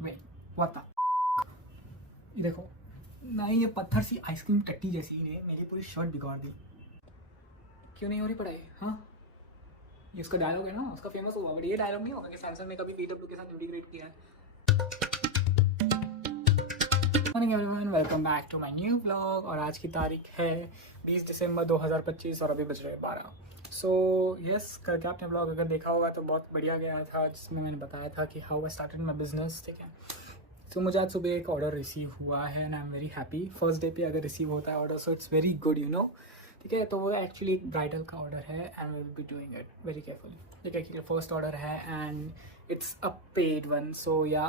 Way what the ये देखो ना, ये पत्थर सी आइसक्रीम टट्टी जैसी ने मेरी पूरी शर्ट बिगाड़ दी। क्यों नहीं हो रही पढ़ाई? हाँ, ये उसका डायलॉग है ना, उसका फेमस हुआ, बट ये डायलॉग नहीं होगा कि सैमसंग ने कभी VW के साथ इंटीग्रेट किया है। Morning everyone, welcome back to my new vlog. और आज की तारीख है 20 दिसंबर 2025 और अभी बज रहे 12। सो यस, करके आपने व्लॉग अगर देखा होगा तो बहुत बढ़िया गया था, जिसमें मैंने बताया था कि how I started my business. ठीक है, तो मुझे आज सुबह एक ऑर्डर रिसीव हुआ है and I am very happy. First day पे अगर रिसीव होता है order, so it's very good, you know. ठीक है, तो वो एक्चुअली एक ब्राइडल का ऑर्डर है and will be doing it very carefully. ठीक है, क्योंकि फर्स्ट ऑर्डर है and it's a paid one, so या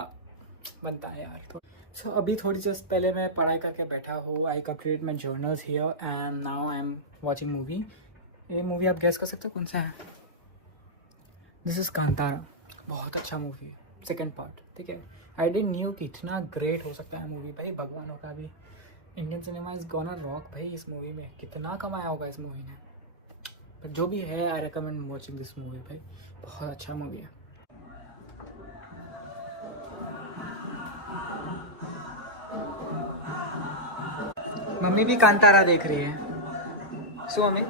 बनता है यार। तो अभी थोड़ी जस्ट पहले मैं पढ़ाई करके बैठा हूँ। आई complete my journals here and now I am watching movie. ये मूवी आप गेस कर सकते हो कौन सा है? This is Kantara. बहुत अच्छा मूवी है, सेकेंड पार्ट। ठीक है, आई डिडंट न्यू कि इतना ग्रेट हो सकता है मूवी। भाई भगवानों का भी Indian cinema is gonna rock भाई। इस मूवी में कितना कमाया होगा इस मूवी ने, पर जो भी है I recommend watching this movie भाई, बहुत अच्छा मूवी है। मम्मी भी कांतारा देख रही है। सो मम्मी,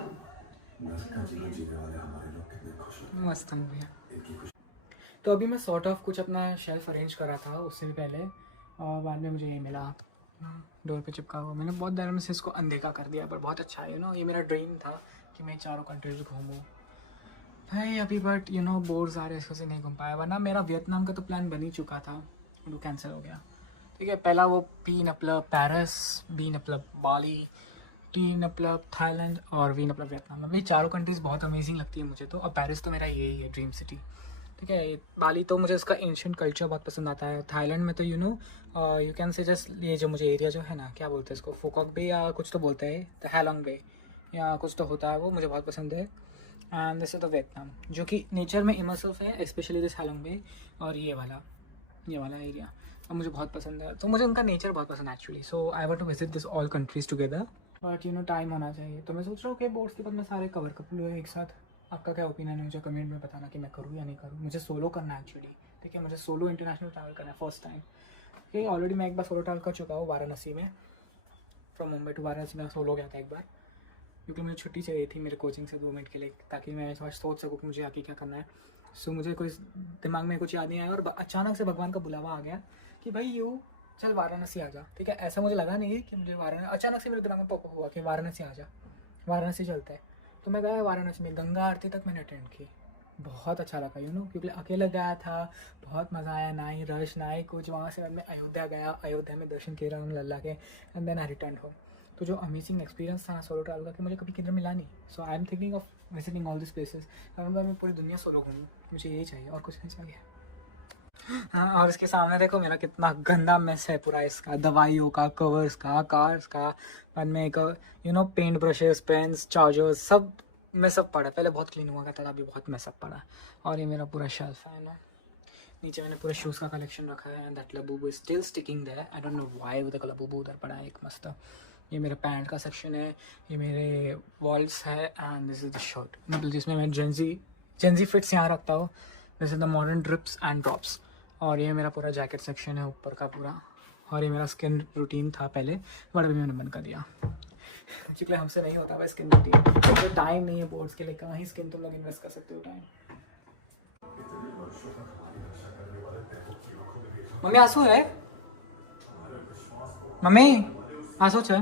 मस्त मूवी है। तो अभी मैं सॉर्ट ऑफ कुछ अपना शेल्फ अरेंज कर रहा था उससे भी पहले, और बाद में मुझे ये मिला डोर पे चिपका हुआ। मैंने बहुत देर में से इसको अनदेखा कर दिया, पर बहुत अच्छा है, यू नो। ये मेरा ड्रीम था कि मैं चारों कंट्रीज घूमूँ भाई अभी, बट यू नो बोर्ड्स आ रहे इसको से नहीं घूम पाया। वरना मेरा वियतनाम का तो प्लान बन ही चुका था, वो कैंसिल हो गया। ठीक है, पहला वो पी नपलब पेरिस, बी नपलब बाली, टी नपलब थाईलैंड और वी नपलब वियतनाम। अभी चारों कंट्रीज़ बहुत अमेजिंग लगती है मुझे तो, और पेरिस तो मेरा यही है ड्रीम सिटी। ठीक है, बाली तो मुझे इसका एंशियंट कल्चर बहुत पसंद आता है। थाईलैंड में तो you know you can say just ये जो मुझे एरिया जो है ना, क्या बोलते हैं इसको, फोकॉक बे या कुछ तो बोलते हैं, द हैलोंग बे या कुछ तो होता है, वो मुझे बहुत पसंद है। And this is the Vietnam, जो कि नेचर में इमर्सिव है, स्पेशली दिस हैलोंग बे और ये वाला एरिया और मुझे बहुत पसंद है। तो मुझे उनका नेचर बहुत पसंद है actually. So I want to visit this all countries together, but you know time होना चाहिए। तो मैं सोच रहा हूँ कि बोर्ड्स के बाद मैं सारे कवर कर लूँ एक साथ। आपका क्या ओपिनियन है मुझे कमेंट में बताना कि मैं करूँ या नहीं करूँ। मुझे सोलो करना है एक्चुअली। ठीक है, मुझे सोलो इंटरनेशनल ट्रैवल करना है फर्स्ट टाइम। ठीक है, ऑलरेडी मैं एक बार सोलो ट्रैवल कर चुका हूँ वाराणसी में। फ्रॉम मुंबई टू वाराणसी में सोलो गया था एक बार, क्योंकि मुझे छुट्टी चाहिए थी मेरे कोचिंग से 2 मिनट के लिए, ताकि मैं थोड़ा सोच सकूँ कि मुझे आगे क्या करना है। सो मुझे कोई दिमाग में कुछ याद नहीं आया और अचानक से भगवान का बुलावा आ गया कि भाई यू चल वाराणसी आ जा। ठीक है, ऐसा मुझे लगा नहीं कि मुझे वाराणसी, अचानक से मेरे दिमाग में पॉप हुआ कि वाराणसी आ जा, वाराणसी चलता है। तो मैं गया वाराणसी में, गंगा आरती तक मैंने अटेंड की। बहुत अच्छा लगा, यू नो, क्योंकि अकेला गया था, बहुत मज़ा आया। ना ही रश ना ही कुछ। वहाँ से मैं अयोध्या गया, अयोध्या में दर्शन किए राम लल्ला के, and then I return home. तो जो अमेजिंग एक्सपीरियंस था सोलो ट्रैवल का कि मुझे कभी किधर मिला नहीं। So I am thinking of visiting all this places. मैं पूरी दुनिया सोलो घूमूँ, मुझे यही चाहिए और कुछ नहीं चाहिए। हाँ, और इसके सामने देखो मेरा कितना गंदा मेस है पूरा इसका, दवाइयों का, कवर्स का, कार्स का, बाद में एक you know paint brushes, pens, chargers, सब मेसअप पड़ा है। पहले बहुत क्लीन हुआ करता था, अभी बहुत मेसअप पड़ा है। और ये मेरा पूरा शेल्फ है ना, नीचे मैंने पूरे शूज़ का कलेक्शन रखा है and that Labubu is still sticking there. I don't know why वो लबूबू उधर पड़ा है एक मस्त। ये मेरा पैंट का सेक्शन है, ये मेरे वॉल्स है and this is the shirt, मतलब जिसमें मैं जेंजी फिट्स यहाँ रखता हूँ। This is the modern drips and drops. और ये मेरा पूरा जैकेट सेक्शन है ऊपर का पूरा। और ये मेरा स्किन रूटीन था पहले, बट अभी मैंने बंद कर दिया क्योंकि हमसे नहीं होता भाई स्किन रूटीन। तो टाइम नहीं है बोर्ड्स के लिए, कहाँ ही स्किन तुम लोग इन्वेस्ट कर सकते हो टाइम। मम्मी आंसू है, मम्मी आंसू है।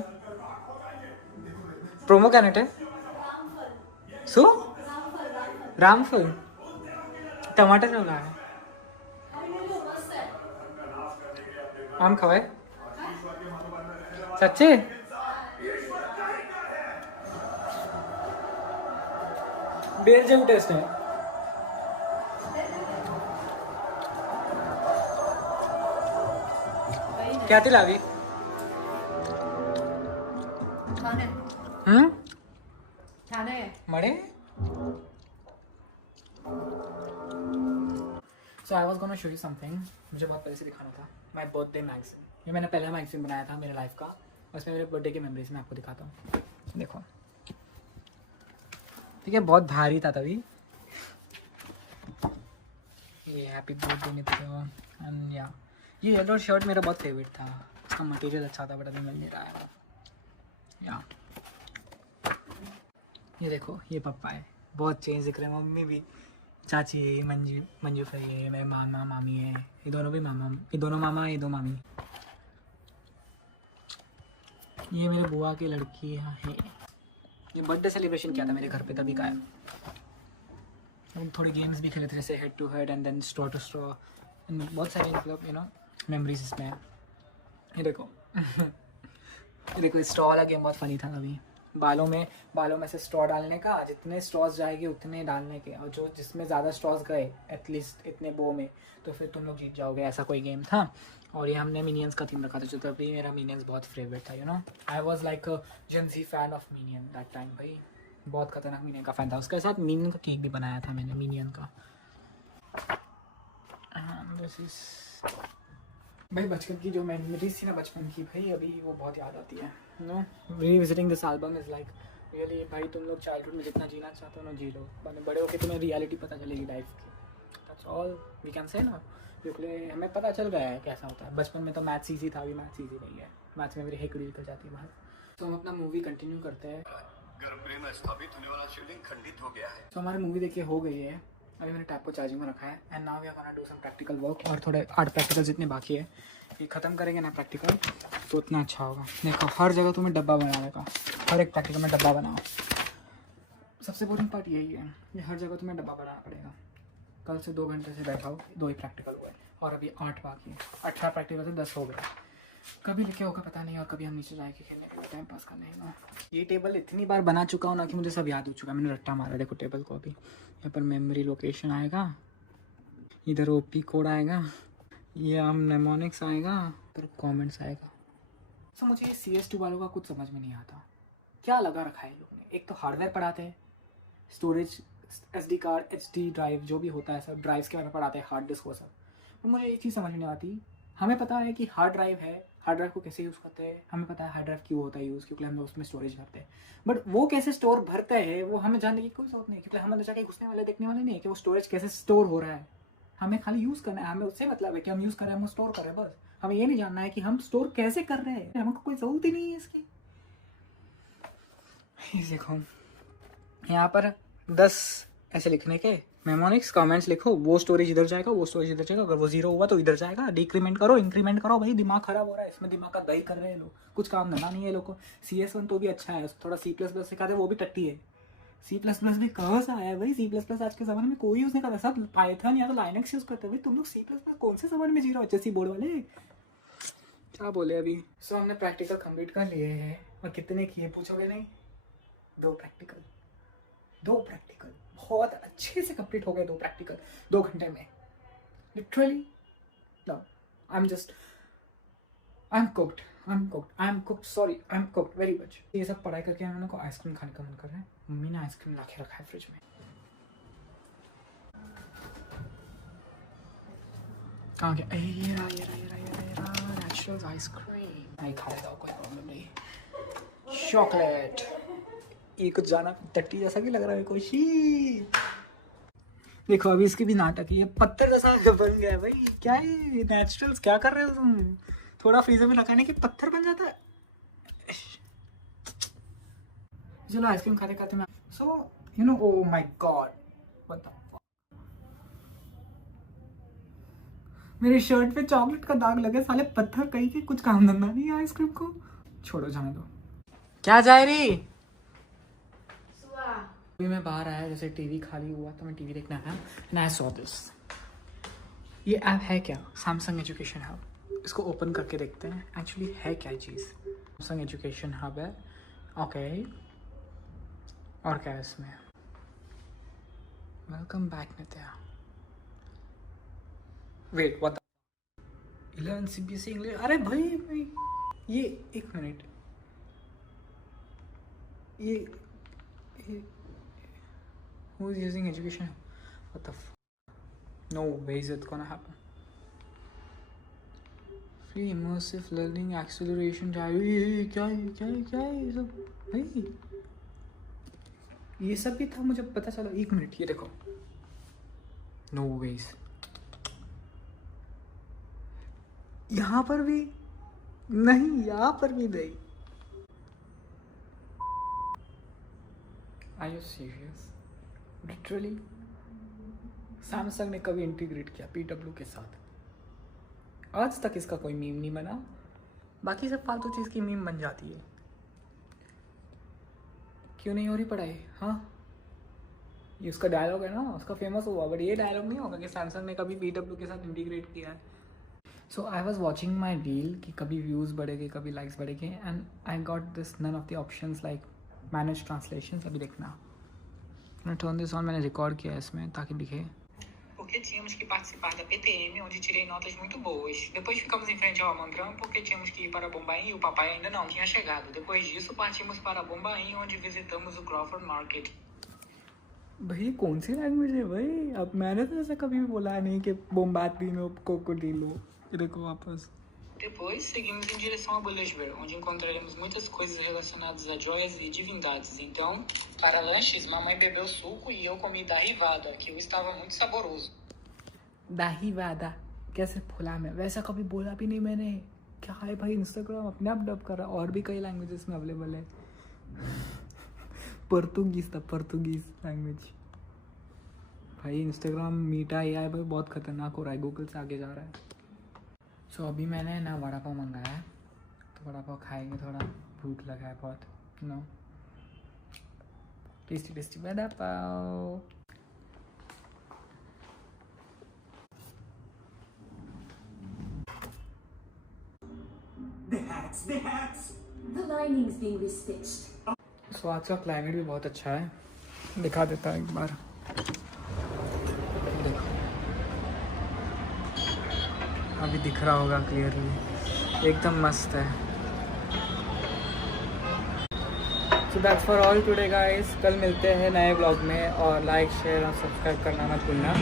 प्रोमो क्या नेट है सो रामफल टमाटर चल रहा है। आम खवाए सच्चे? बेल जेम टेस्ट है। क्या तिला अभी मड़े। So I was gonna show you something, मुझे बहुत पहले से दिखाना था। माई बर्थडे मैगजीन, ये मैंने पहला मैगजीन बनाया था मेरे लाइफ का, उसमें मेरे बर्थडे की मेमोरीज मैं आपको दिखाता हूँ। देखो, ठीक है, बहुत भारी था तभी। ये हैप्पी बर्थडे नितिन एंड या ये येलो शर्ट मेरा बहुत फेवरेट था, इसका मटेरियल अच्छा था बट अभी मिल नहीं रहा है। या ये देखो ये पप्पा है, बहुत चेंज दिख रहे हैं। मम्मी भी, चाची है, मंजू मंजू भाई है, मेरे मामा मामी है, ये दोनों भी मामा, ये दोनों मामा, ये दो मामी। ये मेरे बुआ की लड़की है। ये बर्थडे सेलिब्रेशन किया था मेरे घर पे तभी का है। हम थोड़े गेम्स भी खेले थे जैसे head to head and then straw to straw, बहुत सारी मतलब मेमोरीज इसमें है। ये देखो ये देखो स्ट्रॉ वाला गेम बहुत फनी था अभी। बालों में से स्ट्रॉ डालने का, जितने स्ट्रॉज जाएगी उतने डालने के, और जो जिसमें ज़्यादा स्ट्रॉज गए एटलीस्ट इतने बो में, तो फिर तुम लोग जीत जाओगे, ऐसा कोई गेम था। और ये हमने मिनियंस का थीम रखा था, जो तभी मेरा मिनियंस बहुत फेवरेट था। I was like a Gen Z fan of minion that time. भाई बहुत खतरनाक मिनियन का फैन था। उसके साथ मिनियन का केक भी बनाया था मैंने, मिनियन का। दिस इज भाई बचपन की जो मेमोरीज थी ना बचपन की, भाई अभी वो बहुत याद आती है। Revisiting this album is like really, भाई तुम लोग चाइल्डहुड में जितना जीना चाहते हो ना जी लो, बड़े होकर तुम्हें रियलिटी पता चलेगी लाइफ की। That's all we can say ना, क्योंकि हमें पता चल गया है कैसा होता है। बचपन में तो मैथ्स ईजी था, अभी मैथ्स ईजी नहीं है। मैथ्स में मेरी हेकड़ी निकल जाती है बाहर। तो हम अपना मूवी कंटिन्यू करते हैं। गर्भगृह में स्थापित होने वाला शिवलिंग खंडित हो गया है। तो हमारी मूवी देखिए हो गई है, अभी मैंने टैब को चार्जिंग में रखा है। And now we are gonna do some practical work, और थोड़े 8 प्रैक्टिकल जितने बाकी है ये ख़त्म करेंगे ना प्रैक्टिकल, तो उतना अच्छा होगा। देखो हर जगह तुम्हें डब्बा बनाने का, हर एक प्रैक्टिकल में डब्बा बनाओ। सबसे इंपॉर्टेंट पार्ट यही है, ये हर जगह तुम्हें डब्बा बनाना पड़ेगा। कल से 2 घंटे से बैठा हो, 2 ही प्रैक्टिकल हुए और अभी 8 बाकी है। 18 प्रैक्टिकल से 10 हो गए। कभी लिखे होगा पता नहीं, और कभी हम नीचे जाएंगे खेलने के लिए, टाइम पास करने ना। ये टेबल इतनी बार बना चुका हूँ ना कि मुझे सब याद हो चुका है। मैंने रट्टा मारा। देखो टेबल को, अभी यहाँ पर मेमोरी लोकेशन आएगा, इधर ओपी कोड आएगा, ये हम नेमोनिक्स आएगा, फिर कमेंट्स आएगा। सो मुझे ये CS2 वालों का कुछ समझ में नहीं आता, क्या लगा रखा है लोग ने। एक तो हार्डवेयर पढ़ाते हैं, storage SD card HD drive जो भी होता है सब, ड्राइव्स के बारे में पढ़ाते हैं, हार्ड डिस्क वो सब। तो मुझे एक चीज़ समझ में नहीं आती। हमें पता है कि हार्ड ड्राइव है, हार्ड ड्राइव को कैसे यूज़ करते हैं, हमें पता है हार्ड ड्राइव क्यों होता है यूज़, क्योंकि हम उसमें स्टोरेज भरते हैं। बट वो कैसे स्टोर भरते हैं वो हमें जानने की कोई जरूरत नहीं, क्योंकि हम अंदर जाके घुसने वाले देखने वाले नहीं है कि वो स्टोरेज कैसे स्टोर हो रहा है। हमें खाली यूज़ करना है, हमें उससे मतलब है कि हम यूज़ कर रहे हैं, हम स्टोर कर रहे हैं, बस। हमें ये नहीं जानना है कि हम स्टोर कैसे कर रहे हैं, हमको कोई ज़रूरत ही नहीं है इसकी। देखो यहाँ पर 10 ऐसे लिखने के मेमोनिक्स कमेंट्स लिखो, वो स्टोरेज इधर जाएगा, वो स्टोरेज इधर जाएगा, अगर वो 0 हुआ तो इधर जाएगा। डिक्रीमेंट करो, इंक्रीमेंट करो। भाई दिमाग खराब हो रहा है इसमें, दिमाग का दही कर रहे हैं लोग, कुछ काम धंधा नहीं है लोग को। CS1 तो भी अच्छा है, थोड़ा C++ सिखाते वो भी टट्टी है। C++ भी कहाँ से आया है भाई? C++ आज के ज़माने में कोई यूज़ नहीं करता, सब पाइथन या तो लाइनक्स यूज़ करते हैं। भाई तुम लोग C++ कौन से ज़माने में जी रहे हो, HSC बोर्ड वाले? क्या बोले अभी। सो हमने प्रैक्टिकल कंप्लीट कर लिए हैं, और कितने किए पूछोगे नहीं? 2 प्रैक्टिकल बहुत अच्छे से कंप्लीट हो गए। 2 प्रैक्टिकल 2 घंटे में, literally. No I am cooked, sorry, I am cooked very much. ये सब पढ़ाई करके हम लोग को आइसक्रीम खाने का मन कर रहा है। मम्मी ने आइसक्रीम ला के रखा है फ्रिज में। कहाँ गया? ये रहा नेचुरल आइसक्रीम। नहीं खा लेता हूँ, कोई प्रॉब्लम नहीं। चॉकलेट, ये कुछ जाना टट्टी जैसा भी लग रहा है कुछ ही। देखो अभी इसकी भी नाटक है, ये पत्थर जैसा बन गया है भाई। क्या है नेचुरल्स, क्या कर रहे हो तुम? थोड़ा फ्रीजर में रखा नहीं कि पत्थर बन जाता है। चलो आइसक्रीम खाते खाते मैं oh my God, what the fuck, मेरी शर्ट पे चॉकलेट का दाग लगे। साले पत्थर कहीं के कुछ काम धंधा नहीं है आइसक्रीम को। छोड़ो, जाने दो। क्या जा रही? अभी मैं बाहर आया, जैसे टीवी खाली हुआ तो मैं टीवी देखने आया, एंड आई सॉ दिस। ये ऐप है क्या? Samsung education hub. इसको ओपन करके देखते हैं एक्चुअली है क्या चीज़। सैमसंग एजुकेशन हब है, ओके। और क्या है इसमें? Welcome back Nitya. Wait, what the 11 CBSE English. अरे भाई ये एक मिनट, ये who is using education? What the no way is it gonna happen. Free immersive learning acceleration drive। ये क्या है ये सब भाई? ये सब भी था, मुझे पता चला। एक मिनट, ये देखो, नो वेज। यहाँ पर भी नहीं, यहाँ पर भी नहीं। Are you serious? Literally? Samsung ने कभी इंटीग्रेट किया PW के साथ? आज तक इसका कोई मीम नहीं बना। बाकी सब फालतू चीज़ की मीम बन जाती है। क्यों नहीं हो रही पढ़ाई? हाँ, ये उसका डायलॉग है ना, उसका फेमस हुआ, बट ये डायलॉग नहीं होगा कि सैमसंग ने कभी PW के साथ इंटीग्रेट किया है। So I was watching my reel कि कभी व्यूज़ बढ़ेंगे, कभी लाइक्स बढ़ेंगे, and I got this none of the options like manage translation. अभी देखना, मैंने टर्न दिस ऑन, मैंने रिकॉर्ड किया है इसमें ताकि दिखे। Porque tínhamos que participar da PTM, onde tirei notas muito boas. Depois ficamos em frente ao Amandrão, porque tínhamos que ir para Bombaim e o papai ainda não tinha chegado. Depois disso, partimos para Bombaim, onde visitamos o Crawford Market. भाई कौन सी language है भाई? अब मैंने तो ऐसा कभी भी बोला नहीं कि बोम्बातिनो कोकोडिलो। देखो वापस। Depois, seguimos em direção a Bullisber, onde encontraremos muitas coisas relacionadas a joias e divindades. Então, para lanches, mamãe bebeu suco e eu comi darrivada, que estava muito saboroso. दाहीवादा कैसे बोला? मैं वैसा कभी बोला भी नहीं मैंने। क्या है भाई, इंस्टाग्राम अपने आप डब कर रहा है। और भी कई लैंग्वेजेस में अवेलेबल है। पोर्तुगीज था, पोर्तुगीज लैंग्वेज। भाई इंस्टाग्राम मीटा AI भाई बहुत खतरनाक हो रहा है, गूगल से आगे जा रहा है। सो अभी मैंने ना वड़ा पाव मंगाया है, तो वड़ा पाव खाएंगे, थोड़ा भूख लगा है बहुत। No tasty tasty vada pav. The lining's being restitched. So आज का क्लाइमेट भी बहुत अच्छा है, दिखा देता है एक बार। देखो अभी दिख रहा होगा क्लियरली, एकदम मस्त है। So that's for all today guys. कल मिलते हैं नए ब्लॉग में, और लाइक शेयर और सब्सक्राइब करना मत भूलना।